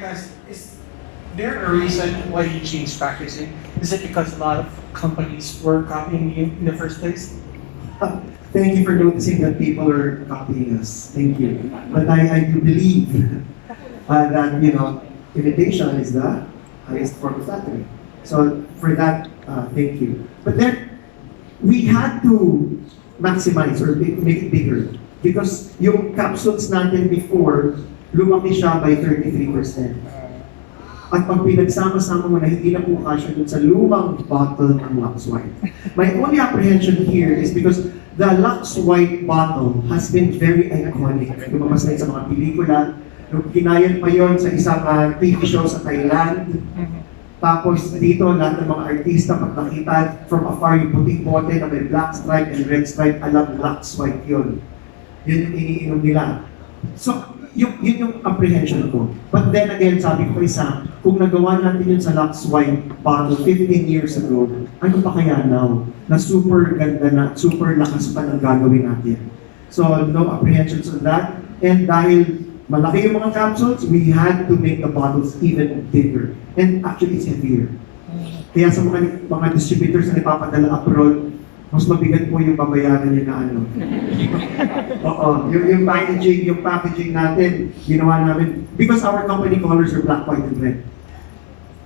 Guys, is there a reason why you changed packaging? Is it because a lot of companies were copying you in the first place? Thank you for noticing that people are copying us. Thank you. But I do believe that, imitation is the highest form of flattery. So for that, thank you. But then, we had to maximize or make it bigger. Because yung capsules natin before, lumaki siya by 33%. At pag pinagsama-sama mo na hindi na po kasya dun sa lumang bottle ng Lux White. My only apprehension here is because the Lux White bottle has been very iconic. Lumabas na yun sa mga pelikula. Kinayan pa yon sa isang TV show sa Thailand. Tapos dito, lahat ng mga artista, pag nakita from afar yung puting bote na may black stripe and red stripe, alam Lux White yun. Yun yung iniinom nila. So, yun yung apprehension ko. But then again, sabi ko kay Sam, kung nagawa natin yun sa Lux White bottle 15 years ago, ano pa kaya now? Na super ganda na, super lakas pa ng gagawin natin. So, no apprehensions on that. And dahil malaki yung mga capsules, we had to make the bottles even bigger. And actually, it's heavier. Kaya sa mga distributors na ipapadala abroad, mas mabigat po yung babayaran niya na ano. Oo, yung packaging natin, ginawa namin, because our company colors are black, white, and red.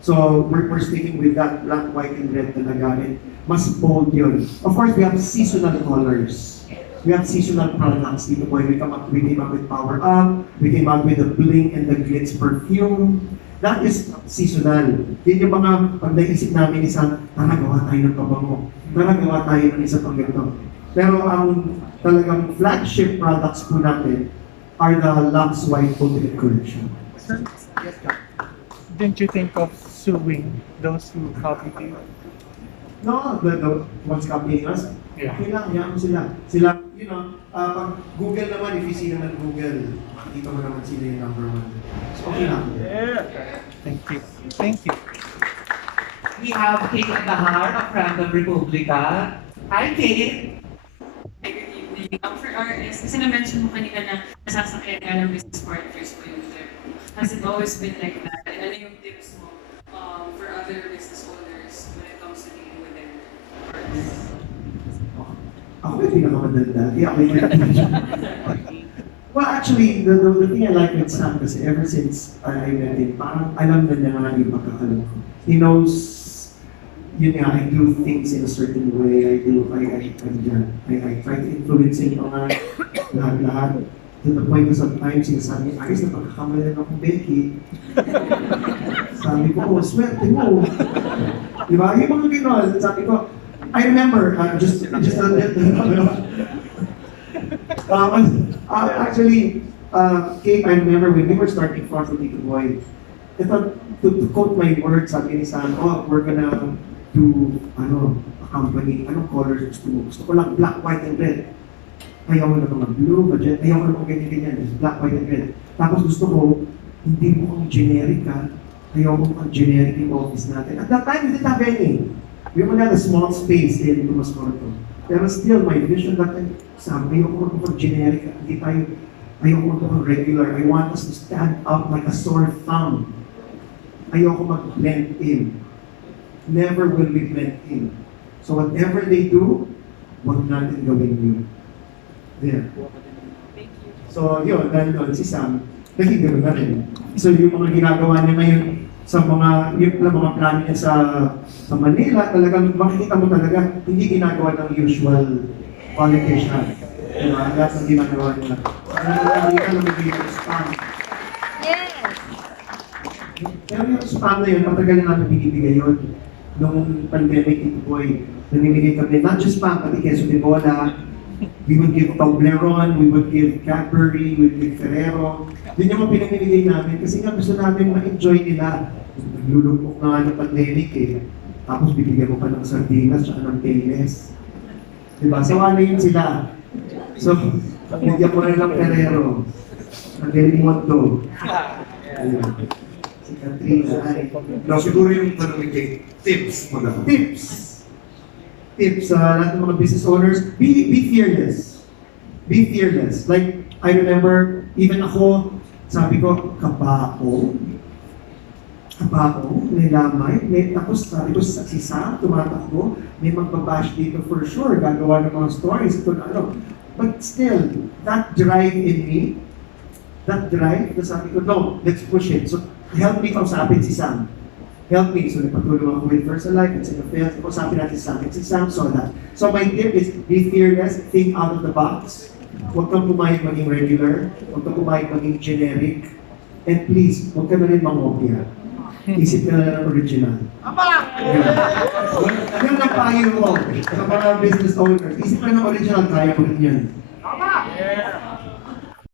So, we're sticking with that black, white, and red talaga. And mas bold yun. Of course, we have seasonal colors. We have seasonal products. Dito po, we came up with Power Up, we came up with the Bling and the Glitz perfume. That is seasonal. Yun yung mga pag naisip namin isang, gawa tayo ng pabango. Gawa tayo ng isa pang ganito. Pero ang talagang flagship products po natin are the Lux White Ultimate Collection. Yes, didn't you think of suing those who copied you? No, the ones copying us, Yeah. okay lang, hayaan mo sila. Sila, pag Google naman, if you see naman Google, makikita mo naman sila yung number one. So, okay lang. Yeah. Thank you. Thank you. We have Kate Nahar of Random Republica. Hi, Kate! Good evening. For RS, kasi na-mention mo kanina na nasasakyan nga ng business partners mo yung trip. Has it always been like that? And ano yung tips mo for other business owners when it comes to dealing with their partners? Ako yung pinakamadanda. Yeah, well, actually, the thing I like with Sam kasi ever since I met him, parang alam na niya nga yung pagkakalam ko. He knows, yun nga, I do things in a certain way. I try to influence yung mga lahat-lahat. To the point na sometimes sinasabi, ayos na pagkakamali na akong Becky. Sabi ko, oh, swerte mo. Di ba? Yung mga gano'n, sabi ko, I remember, just a little actually, Kate, I remember when we were starting Front with Tito Boy, ito, to quote my words, sabi ni Sam, oh, we're gonna do, a company, anong colors gusto mo? Gusto ko lang black, white, and red. Ayaw ko na mga blue, budget, ayaw ko na mga ganyan-ganyan, black, white, and red. Tapos gusto ko, hindi mo kang generic ka, ayaw ko kang generic yung office natin. At that time, we didn't have any. We only had a small space in Tomas Corto. Pero still, my vision that time, Sam, ayoko mag generic, ayoko mag regular. I want us to stand out like a sore thumb. Ayoko mag-blend in. Never will we blend in. So whatever they do, wag natin gawin yun. There. So yun, dahil doon, si Sam, nakigano na rin. So yung mga ginagawa niya ngayon, sa mga plano niya sa Manila, talagang makikita mo talaga, hindi ginagawa ng usual politician. Diba? Lahat ng ginagawa nila. Hindi ka nabibigay spam. Yes! Pero yung spam na yun, matagal na namin binibigay yun. Nung pandemic, ito po namimigay kami, not just spam, pati queso de bola. We would give Toblerone, we would give Cadbury, we would give Ferrero. Yun yung mga pinamimigay namin kasi nga gusto namin ma-enjoy nila. Naglulupok na nga ng pandemic eh. Tapos bibigyan mo pa ng sardinas at ng Payless. Diba? Sawa na yun sila. So, bigyan mo rin ng Ferrero. Ang Delimondo. Ayun. Si Katrina ay... No, siguro yung tanong ni Kate, tips mo na. Tips sa lahat ng mga business owners, be fearless. Be fearless. Like, I remember, even ako, sabi ko, kaba ako. kabao, may lamay, tapos sabi ko si Sam, tumatakbo, may magbabash dito for sure, gagawa ng mga stories, ito na ano. But still, that drive in me, that drive, na sabi ko, no, let's push it. So, help me kausapin si Sam. Help me. So, nagpatulong ako with First Alive, and Cinephiles, kausapin natin si Sam. And si Sam saw that. So, my tip is, be fearless, think out of the box. Huwag kang pumayag maging regular, huwag kang pumayag maging generic, and please, huwag ka na rin mangopia. Isip ka na ng original. Yan ang payo ko sa mga business owners. Isip ka ng original, kaya mo rin yan.